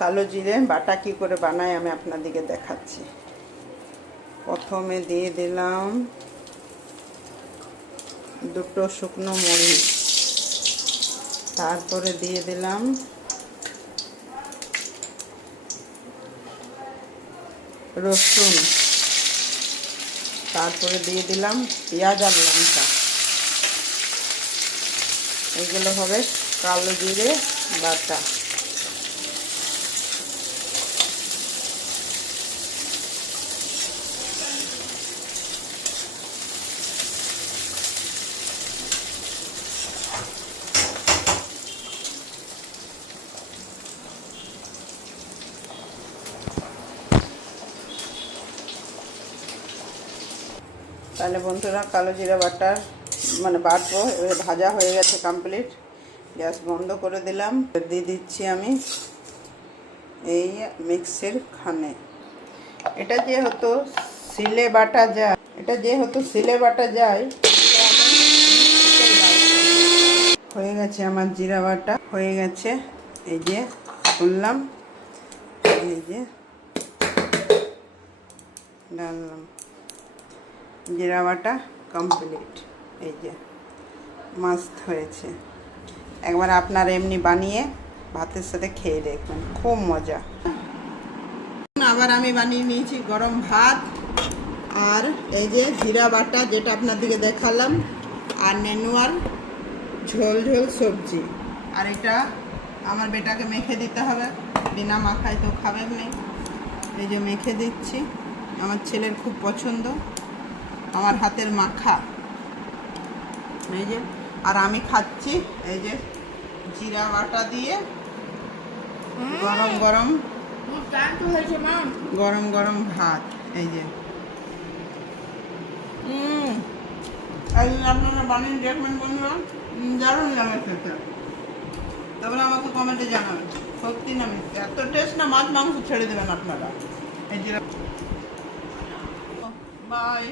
কালো জিরে বাটা কি করে বানাই আমি আপনাদেরকে দেখাচ্ছি। প্রথমে দিয়ে দিলাম দুটো শুকনো মরিচ, তারপরে দিয়ে দিলাম রসুন, তারপরে দিয়ে দিলাম পেঁয়াজ আর লঙ্কা। এগুলো হবে কালো জিরে বাটা। তাহলে বন্ধুরা কালো জিরা বাটা বাটবো, এবার ভাজা হয়ে গেছে কমপ্লিট। গ্যাস বন্ধ করে দিলাম। দিয়ে দিচ্ছি আমি এই মিক্সির খানে। এটা যেহেতু সিলে বাটা যায়, হয়ে গেছে আমার জিরা বাটা হয়ে গেছে। এই যে করলাম, এই যে ডাললাম, জিরা বাটা কমপ্লিট। এই যে মস্ত হয়েছে। একবার আপনারা এমনি বানিয়ে ভাতের সাথে খেয়ে দেখবেন, খুব মজা। আবার আমি বানিয়ে নিয়েছি গরম ভাত, আর এই যে জিরা বাটা যেটা আপনাদেরকে দেখালাম, আর নেনুয়ার ঝোল ঝোল সবজি। আর এটা আমার বেটাকে মেখে দিতে হবে, বিনা মাখায় তো খাবে না। এই যে মেখে দিচ্ছি, আমার ছেলের খুব পছন্দ আমার হাতের মাখা। এই যে আর আমি খাচ্ছি এই যে জিরা বাটা দিয়ে গরম গরম গরম গরম ভাত। এই যে আপনারা বানিয়ে দেখবেন বন্ধুরা, দারুণ লাগে খেতে। তারপরে আমাকে কমেন্টে জানাবেন সত্যি না মিথ্যে, এত টেস্ট না মাছ মাংস ছেড়ে দেবেন আপনারা। এই জিরা বাই।